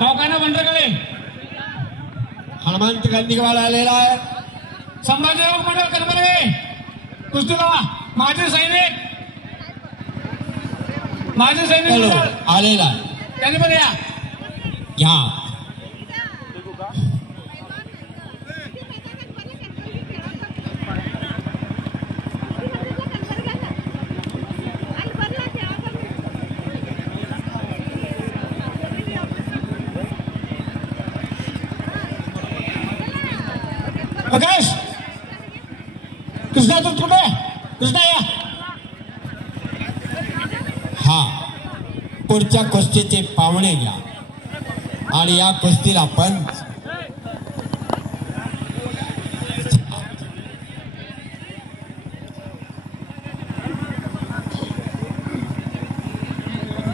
गावकाना बंडरकडे हनुमंत गांधीवाड आलेला आहे. संभाजीराव मंडळ कनबरे कुस्तीला माजी सैनिक मंडळ आलेला आहे. त्यांनी पण या प्रकाश कृष्णा तू कुठे कृष्णा या. हा पुढच्या कुस्तीचे पाहुणे घ्या आणि या कुस्तीला पंच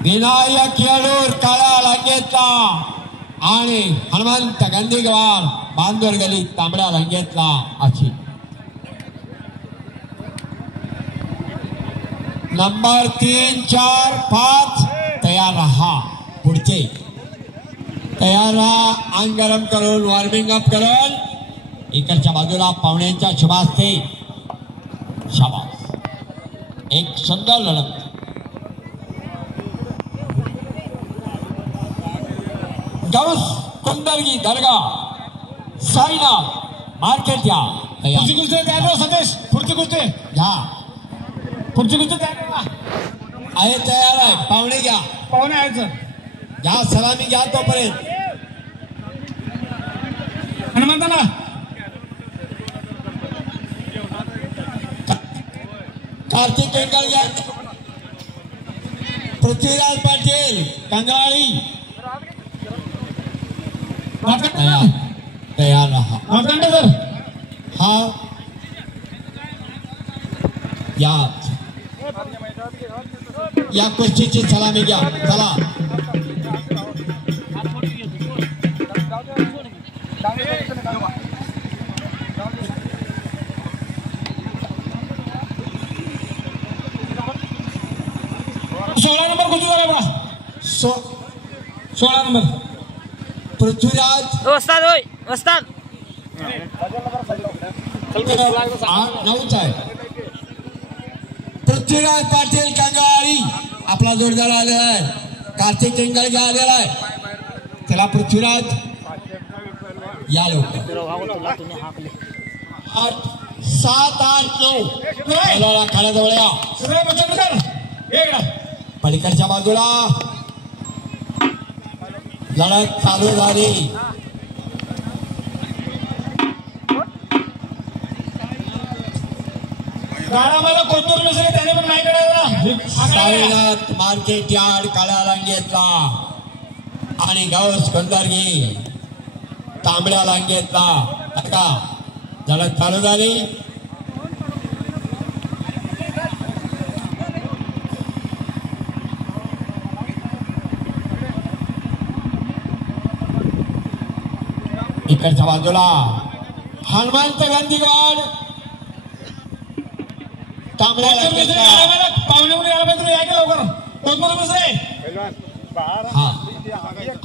विनायक येळूर काळा लांगेतला आणि हनुमंत गांधीवाड बांदूर गली तांबड्या लांगेतला अशी नंबर 3, 4, 5 तयार रहा. पुढचे तयार राहा. अंग गरम करून वॉर्मिंग अप करून इकडच्या बाजूला पाहुण्यांच्या शुभास्ते शाबास. एक सुंदर लढत. गौस कुंदरगी दर्गा साईनाथ मार्केट या. पुढची कुस्ती तयार राहा सतीश. पुढची कुस्ती घ्या. पुढची कुस्ती तयार राहा. आहे तयार आहे. पाहुणे घ्या. पाहुणे आहेत सर. घ्या सलामी घ्या तोपर्यंत. हनुमंताना कार्तिक केंगल घ्या. पृथ्वीराज पाटील कंगराळी तयार रहा. सर हा या कुस्तीची सलामी घ्या. चला सोळा नंबर कुस्ती झाला बघा. 16 नंबर पृथ्वीराज वस्ताद होय वस्ताद 9 आहे. पृथ्वीराज पाटील कंगाळी आपला जोरदार आलेला आहे. कार्तिक केंगल आलेला आहे. त्याला पृथ्वीराज या लोक 8, 7, 8, 9 खाण्याजवळ या. पलीकडच्या बाजूला लढत चालू झाली. गाडा कोथरूड मिसळे त्याने पण नाही करायला. साईनाथ मार्केट यार्ड काळ्या लांगेतला आणि गौस कुंदरगी तांबड्या लांगेतला. का लढत चालू झाली. इकडच्या बाजूला हनुमंत गांधीवाड तांबड्या लांगेतला पाहुणे मुली यायला पाहिजे. या की लवकर कोथरूड मिसळे. हा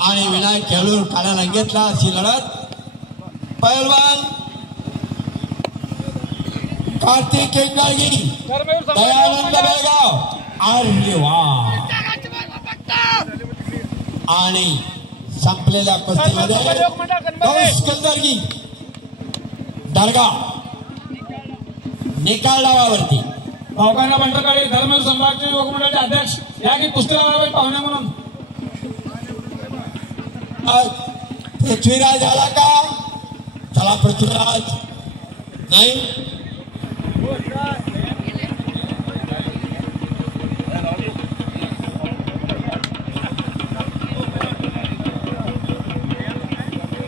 आणि विनायक येळूर काळ्या लांगेतला अशी लढत. पैलवान कार्तिक केंगळगी दयानंद बेळगाव अरे वा. आणि संपलेल्या कुस्तीमध्ये गौस कुंदरगी दर्गा निकाल डावावरती. गावकाना बंडरकडे धर्मेंद्र सम्राटचे युवक मंडळाचे अध्यक्ष या की कुस्ती लावायला पाहिजे पाहुणे म्हणून. पृथ्वीराज आला का. चला पृथ्वीराज नाही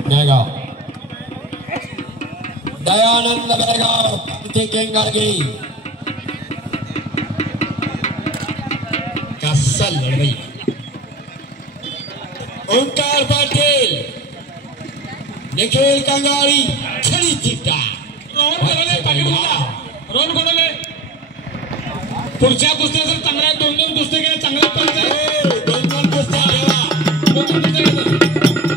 बेळगाव दयानंद बेळगाव तिथे केंगारगी कसल लढाई. ओंकार पाटील निखिल कंगाळी छडी चिट्टा रोल कोणाले पुढच्या कुस्त्या जर चांगल्या 2-2 कुस्ती घ्या. चांगल्या 2-2 कुस्त्या घ्या. 2-2 कुस्त्या घ्या.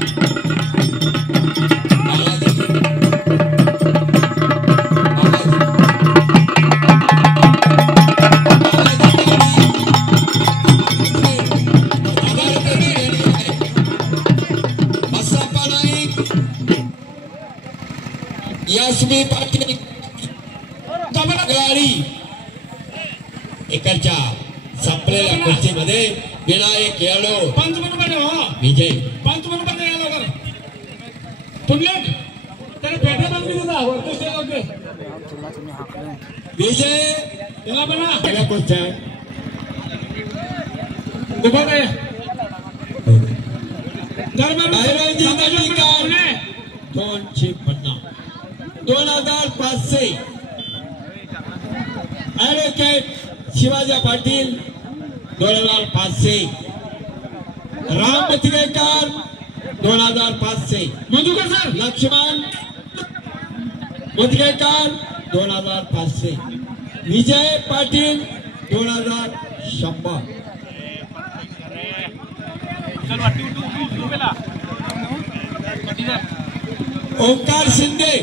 यास्मी पाटील गाडी इकडच्या संपलेल्या कुस्तीमध्ये विनायक खेळाडू पंच म्हणून विजय पंच म्हणून पुण्य त्याने पेटा बांधली तुझा वरती विजय त्याला म्हणा सगळ्या कुस्त्या उभा काय बाहेरची निकाल 250 2500 ॲडव्होकेट शिवाजी पाटील 2500 राम मतिकेकर 2500 मधुकर सर लक्ष्मण मतिकेकर 2500 विजय पाटील 2100 ओंकार शिंदे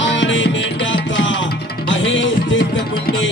आणि मेंढ्याचा महेश तीर्थकुंडे